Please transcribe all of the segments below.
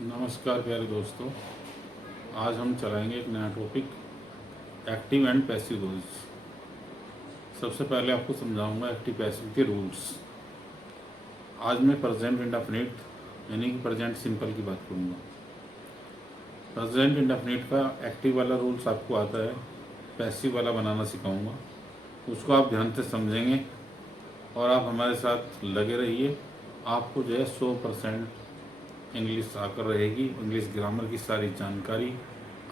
नमस्कार प्यारे दोस्तों। आज हम चलाएंगे एक नया topic, active and passive rules. सबसे पहले आपको समझाऊंगा एक्टिव पैसिव के रूल्स। आज मैं प्रेजेंट इंडेफिनिट यानी कि प्रेजेंट सिंपल की बात करूंगा। प्रेजेंट इंडेफिनिट का एक्टिव वाला रूल्स आपको आता है, पैसिव वाला बनाना सिखाऊंगा। उसको आप ध्यान से समझेंगे और आप हमारे साथ लगे रहिए। आपको जो है 100% इंग्लिश आकर रहेगी। इंग्लिश ग्रामर की सारी जानकारी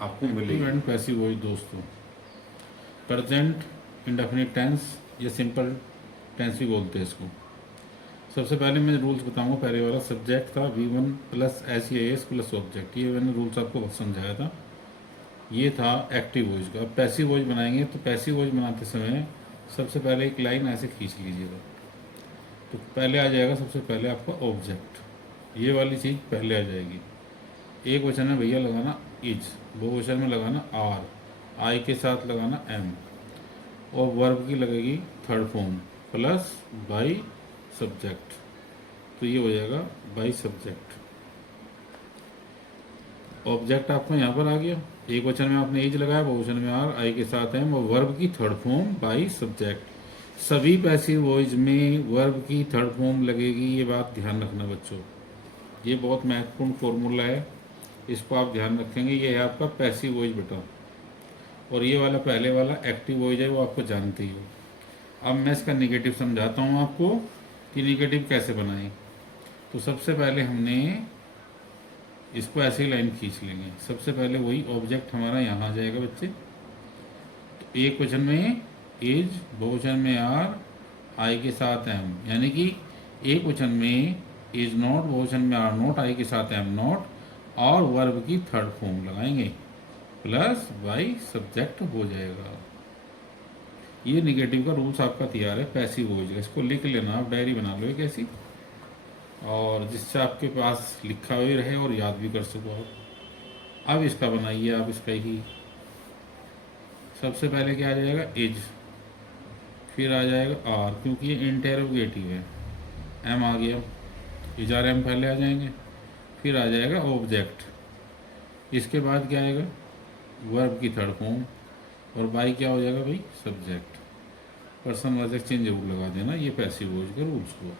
आपको मिलेगी। एंड पैसिव वॉइस दोस्तों, प्रेजेंट इंडेफिनिट टेंस या सिंपल टेंस भी बोलते हैं इसको। सबसे पहले मैं रूल्स बताऊंगा। पहले वाला सब्जेक्ट था V1 plus SEAS plus object, ये मैंने रूल्स आपको समझाया था। ये था एक्टिव वॉइस का। अब पैसिव वॉइस बनाएंगे तो पैसिव वॉइस बनाते समय सबसे पहले एक लाइन ऐसे खींच लीजिएगा। तो पहले आ जाएगा सबसे पहले आपका ऑब्जेक्ट, ये वाली चीज़ पहले आ जाएगी। एक वचन में भैया लगाना इज, बहुवचन में लगाना आर, आई के साथ लगाना एम, और वर्ब की लगेगी third form plus by subject. तो ये हो जाएगा बाई सब्जेक्ट। ऑब्जेक्ट आपको यहाँ पर आ गया। एक वचन में आपने इज लगाया, बहुवचन में आर, आई के साथ एम, और वर्ब की थर्ड फॉर्म बाई सब्जेक्ट। सभी पैसिव वॉइस में वर्ब की थर्ड फॉर्म लगेगी, ये बात ध्यान रखना बच्चों। ये बहुत महत्वपूर्ण फॉर्मूला है, इसको आप ध्यान रखेंगे। ये है आपका पैसिव वॉइस बेटा। और ये वाला पहले वाला एक्टिव वॉइस है, वो आपको जानते ही हो। अब मैं इसका निगेटिव समझाता हूँ आपको कि निगेटिव कैसे बनाएं। तो सबसे पहले हमने इसको ऐसे ही लाइन खींच लेंगे। सबसे पहले वही ऑब्जेक्ट हमारा यहाँ आ जाएगा बच्चे। तो एक वचन में इज, बहुवचन में आर, आई के साथ एम, यानी कि एक वचन में इज नॉट, बहुवचन में आर नॉट, आई के साथ एम नॉट, और वर्ब की थर्ड फॉर्म लगाएंगे प्लस बाई सब्जेक्ट हो जाएगा। ये निगेटिव का रूल्स आपका तैयार है पैसिव वॉइस का। इसको लिख लेना, आप डायरी बना लो एक ऐसी, और जिससे आपके पास लिखा हुआ रहे और याद भी कर सको आप। अब इसका बनाइए आप इसका ही। सबसे पहले क्या आ जाएगा इज, फिर आ जाएगा आर, क्योंकि ये इंटेरोगेटिव है, एम आ गया, इज आर एम पहले आ जाएंगे, फिर आ जाएगा ऑब्जेक्ट। इसके बाद क्या आएगा वर्ब की थर्ड फॉर्म, और बाई क्या हो जाएगा भाई सब्जेक्ट। पर्सन वाचक चिन्ह जरूर लगा देना, ये पैसिव वॉइस के रूल्स को।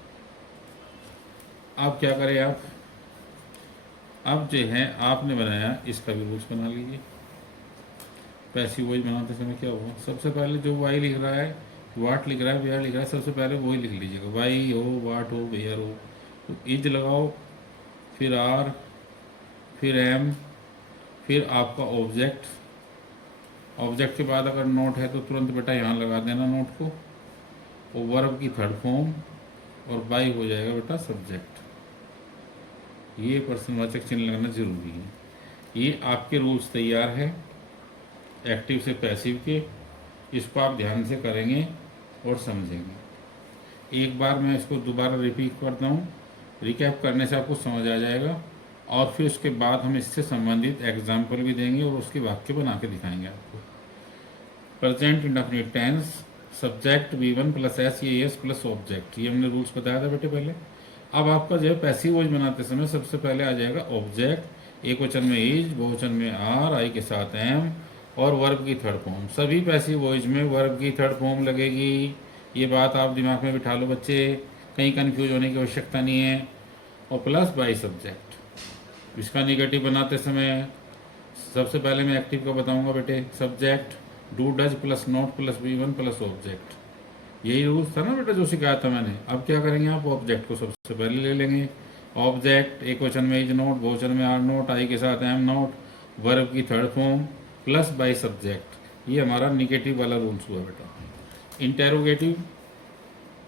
अब क्या करें आप, अब जो है आपने बनाया इसका भी रूल्स बना लीजिए। पैसिव वॉइस बनाते समय क्या होगा, सबसे पहले जो वाई लिख रहा है, वाट लिख रहा है, वेयर लिख रहा है, सबसे पहले वही लिख लीजिएगा। वाई हो, वाट हो, वेयर हो। तो इज लगाओ, फिर आर, फिर एम, फिर आपका ऑब्जेक्ट। ऑब्जेक्ट के बाद अगर नोट है तो तुरंत बेटा यहाँ लगा देना नोट को, और वर्ब की थर्ड फॉर्म, और बाई हो जाएगा बेटा सब्जेक्ट। ये पर्सनवाचक चिन्ह लगाना जरूरी है। ये आपके रूल्स तैयार है एक्टिव से पैसिव के। इसको आप ध्यान से करेंगे और समझेंगे। एक बार मैं इसको दोबारा रिपीट करता हूँ, रिकैप करने से आपको समझ आ जाएगा, और फिर उसके बाद हम इससे संबंधित एग्जाम्पल भी देंगे और उसके वाक्य बना के दिखाएंगे आपको। Present indefinite tense, subject V1 plus SEAS plus object, ये हमने रूल्स बताया था बेटे पहले। अब आपका जो है पैसिव वॉइस बनाते समय सबसे पहले आ जाएगा ऑब्जेक्ट, एक वचन में इज, बहुवचन में आर, आई के साथ एम, और वर्ब की थर्ड फॉर्म। सभी पैसिव वॉइस में वर्ब की थर्ड फॉर्म लगेगी। ये बात आप दिमाग में बिठा लो बच्चे, कहीं कन्फ्यूज होने की आवश्यकता नहीं है। और प्लस बाई सब्जेक्ट। इसका निगेटिव बनाते समय सबसे पहले मैं एक्टिव का बताऊंगा बेटे। Subject do does plus not plus V1 plus object, यही रूल्स था ना बेटा जो सिखाया था मैंने। अब क्या करेंगे आप ऑब्जेक्ट को सबसे पहले ले लेंगे। ऑब्जेक्ट एक वचन में इज नॉट, बहुवचन में आर नॉट, आई के साथ एम नॉट, वर्ब की third form plus by subject. ये हमारा निगेटिव वाला रूल्स हुआ बेटा। इंटेरोगेटिव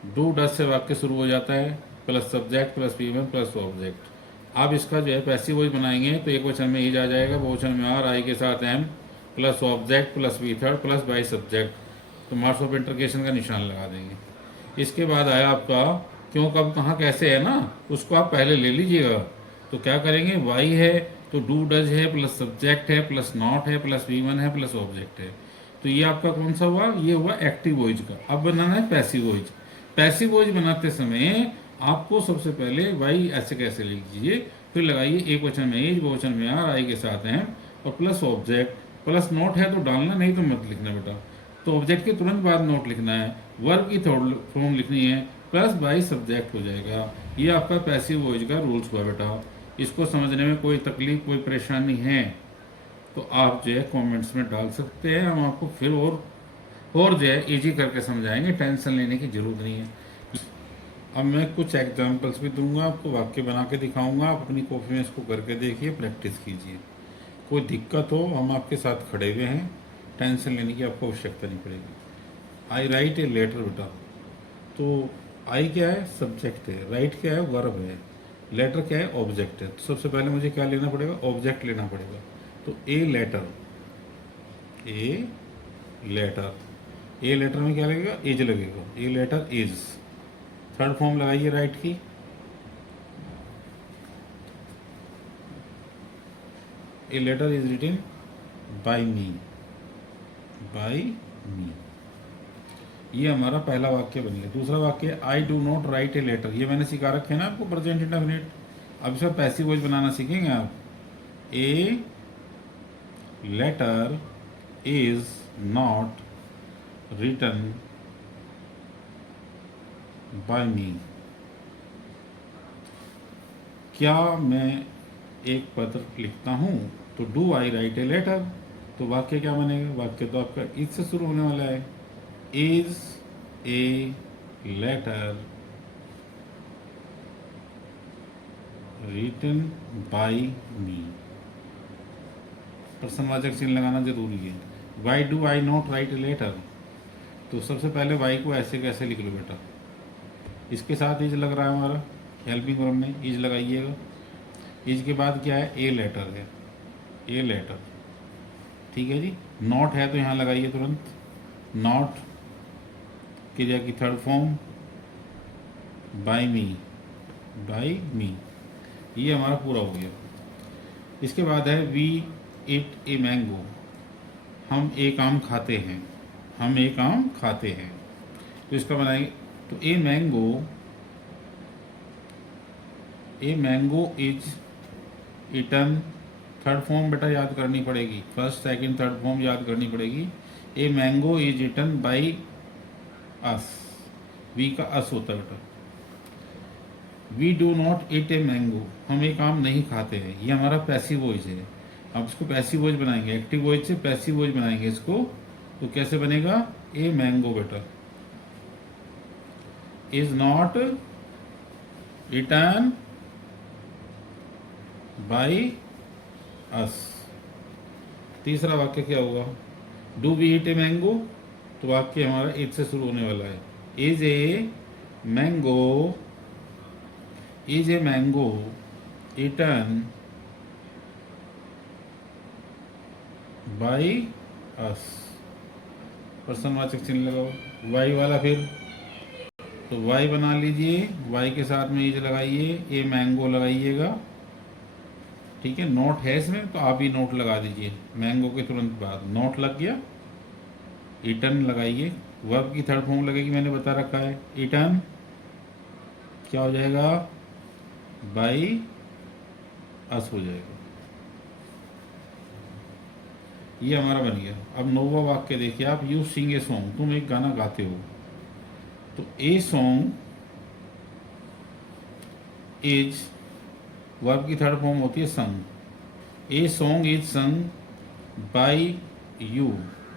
डू डज से वाक्य शुरू हो जाता है, plus subject plus V1 plus object. अब इसका जो है पैसिव वॉइस बनाएंगे तो एक वचन में इज आ जाएगा, बहुवचन में आर, आई के साथ am, plus object plus V third plus by subject. तो मार्क्स ऑफ इंटरगेशन का निशान लगा देंगे। इसके बाद आया आपका क्यों, कब, कहाँ, कैसे है ना, उसको आप पहले ले लीजिएगा। तो क्या करेंगे, वाई है तो डू डज है प्लस सब्जेक्ट है प्लस नॉट है प्लस V1 है प्लस ऑब्जेक्ट है। तो ये आपका कौन सा हुआ, ये हुआ एक्टिव वॉइस का। अब बनाना है पैसिव वॉइस। पैसिव वॉइस बनाते समय आपको सबसे पहले वाई ऐसे कैसे लिख दीजिए, फिर लगाइए एक वचन में इज, बहुवचन में आर, आई के साथ हैं, और प्लस ऑब्जेक्ट, प्लस नोट है तो डालना, नहीं तो मत लिखना बेटा। तो ऑब्जेक्ट के तुरंत बाद नोट लिखना है, वर्ब की थर्ड फॉर्म लिखनी है, प्लस बाई सब्जेक्ट हो जाएगा। ये आपका पैसिव वॉइस का रूल्स हुआ बेटा। इसको समझने में कोई तकलीफ, कोई परेशानी है तो आप जो है कमेंट्स में डाल सकते हैं, हम आपको फिर और जो है इजी करके समझाएंगे, टेंशन लेने की जरूरत नहीं है। अब मैं कुछ एग्जांपल्स भी दूंगा आपको, वाक्य बना के दिखाऊंगा, आप अपनी कॉपी में इसको करके देखिए, प्रैक्टिस कीजिए। कोई दिक्कत हो हम आपके साथ खड़े हुए हैं, टेंशन लेने की आपको आवश्यकता नहीं पड़ेगी। आई राइट ए लेटर बेटा, तो आई क्या है, सब्जेक्ट है, राइट क्या है, वर्ब है, लेटर क्या है, ऑब्जेक्ट है। तो सबसे पहले मुझे क्या लेना पड़ेगा, ऑब्जेक्ट लेना पड़ेगा। तो a letter, a letter, a letter में क्या लगेगा, इज लगेगा, a letter is. Third form लगाइए राइट की, a letter is written by me, by me. ये हमारा पहला वाक्य बन गया। दूसरा वाक्य, I do not write a letter, ये मैंने सिखा रखे हैं ना आपको, प्रेजेंट इंडेफिनिट। अब इसमें पैसिव वॉइस बनाना सीखेंगे आप। A letter is not written by me, क्या मैं एक पत्र लिखता हूँ, तो do I write a letter. तो वाक्य क्या बनेगा, वाक्य तो आपका इज से शुरू होने वाला है, is a letter written by me, प्रश्नवाचक चिन्ह लगाना जरूरी है। Why do I not write a letter, तो सबसे पहले वाई को ऐसे कैसे लिख लो बेटा, इसके साथ इज लग रहा है हमारा, हेल्पिंग वर्ब में इज लगाइएगा। इज के बाद क्या है, ए लेटर है, ए लेटर, ठीक है जी। नॉट है तो यहाँ लगाइए तुरंत, नॉट क्रिया की third form, bye me, by me, ये हमारा पूरा हो गया। इसके बाद है वी इट ए मैंगो, हम एक आम खाते हैं, हम एक आम खाते हैं। तो इसका बनाएंगे, तो ए mango is eaten, third form बेटा याद करनी पड़ेगी, फर्स्ट सेकंड थर्ड फॉर्म याद करनी पड़ेगी। A mango is eaten by us, we का अस होता है बेटा। We do not eat a mango, हम एक आम नहीं खाते हैं, ये हमारा पैसिव वॉइस है। अब इसको पैसिव वॉइस बनाएंगे, एक्टिव वॉइस से पैसिव वॉइस बनाएंगे इसको। तो कैसे बनेगा, ए मैंगो बेटा is not eaten by us. तीसरा वाक्य क्या होगा, do we eat a mango, तो वाक्य हमारा इज से शुरू होने वाला है, is a mango, is a mango eaten by us, प्रश्नवाचक चिन्ह लगाओ। वाई वाला फिर, तो वाई बना लीजिए, वाई के साथ में इज लगाइए, ए मैंगो लगाइएगा, ठीक है। नोट है इसमें तो आप ही नोट लगा दीजिए, मैंगो के तुरंत बाद नोट लग गया। इटन लगाइए, वर्ब की थर्ड फॉर्म लगेगी, मैंने बता रखा है। इटन क्या हो जाएगा, बाई अस हो जाएगा। ये हमारा बन गया। अब नौवां वाक्य देखिए आप, यू सिंग ए सॉन्ग, तुम एक गाना गाते हो। तो ए सॉन्ग इज, वर्ब की थर्ड फॉर्म होती है संग, a song is sung by you,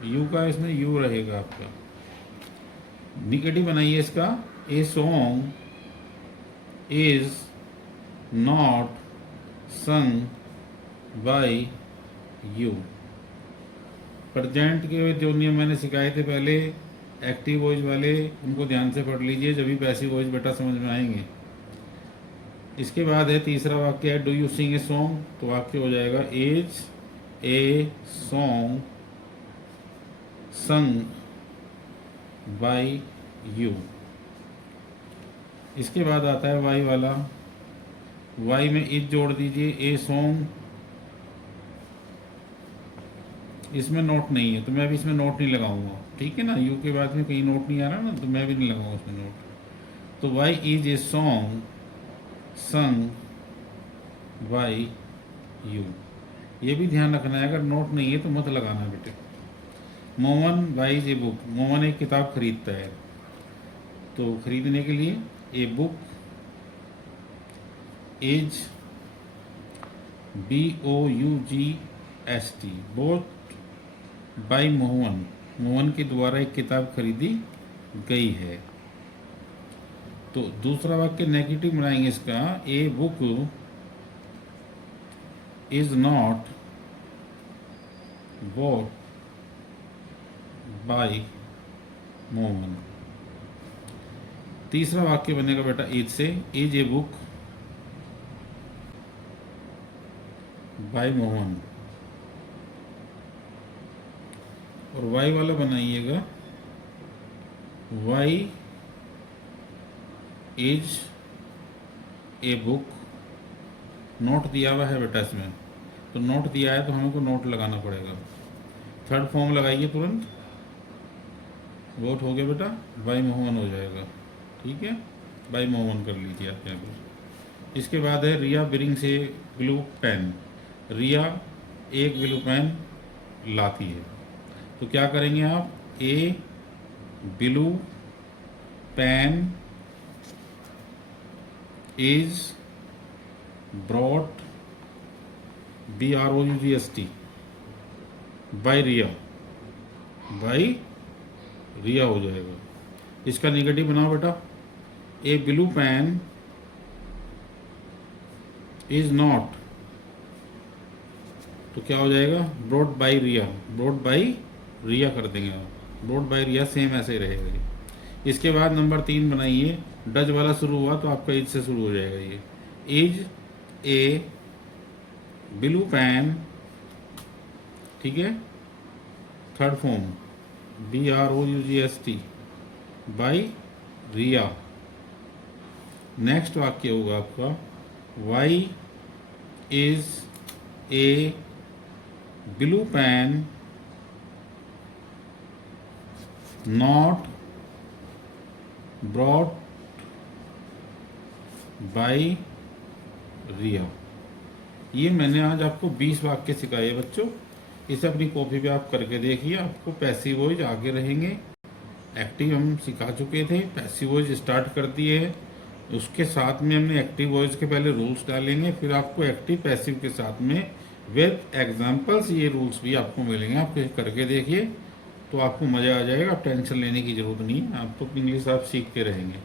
you का इसमें यू रहेगा आपका, निगेटिव बनाइए इसका, a song is not sung by you. Present के जो नियम मैंने सिखाए थे पहले एक्टिव वॉइस वाले, उनको ध्यान से पढ़ लीजिए, जब भी पैसिव वॉइस बेटा समझ में आएंगे। इसके बाद है तीसरा वाक्य है, do you sing a song, तो वाक्य हो जाएगा, is a song sung by you. इसके बाद आता है वाई वाला, वाई में इज जोड़ दीजिए, ए सॉन्ग, इसमें नोट नहीं है तो मैं भी इसमें नोट नहीं लगाऊंगा, ठीक है ना। यू के बाद में कहीं नोट नहीं आ रहा ना, तो मैं भी नहीं लगाऊंगा उसमें नोट। तो why is a song sung by you. ये भी ध्यान रखना है, अगर नोट नहीं है तो मत लगाना बेटे। मोमन बाईज ए बुक, मोमन एक किताब खरीदता है, तो खरीदने के लिए ए book is BOUGST boat by Mohan, Mohan के द्वारा एक किताब खरीदी गई है। तो दूसरा वाक्य नेगेटिव बनाएंगे इसका, a book is not bought by Mohan. तीसरा वाक्य बनेगा बेटा इज से, is a book by Mohan. और वाई वाला बनाइएगा, why is a book, note दिया हुआ है बेटा इसमें, तो नोट दिया है तो हमको नोट लगाना पड़ेगा। थर्ड फॉर्म लगाइए तुरंत, वोट हो गया बेटा, बाई मोहन हो जाएगा। ठीक है, बाई मोहन कर लीजिए आप यहाँ पर। इसके बाद है रिया ब्रिंग से ब्लू पेन, रिया एक ब्लू पेन लाती है, तो क्या करेंगे आप, a blue pen is brought BROUGST by Riya, by Riya हो जाएगा। इसका निगेटिव बनाओ बेटा, a blue pen is not, तो क्या हो जाएगा, brought by Riya, brought by Riya कर देंगे आप, ब्रॉट बाई रिया सेम ऐसे ही रहेगा। इसके बाद नंबर 3 बनाइए, डज वाला शुरू हुआ तो आपका इज से शुरू हो जाएगा। ये इज ए ब्लू पेन, ठीक है, third form BROUGST by Riya. Next वाक्य होगा आपका, why is a blue pen not brought by Riya. ये मैंने आज आपको 20 वाक्य सिखाए बच्चों, इसे अपनी कॉपी पे आप करके देखिए, आपको पैसिव वॉइस आगे रहेंगे। एक्टिव हम सिखा चुके थे, पैसिव वॉइस स्टार्ट कर दिए है, उसके साथ में हमने एक्टिव वॉइस के पहले रूल्स डालेंगे, फिर आपको एक्टिव पैसिव के साथ में विद एग्जाम्पल्स ये रूल्स भी आपको मिलेंगे। आप करके देखिए तो आपको मज़ा आ जाएगा, आप टेंशन लेने की ज़रूरत नहीं है, आप तो इंग्लिश आप सीखते रहेंगे।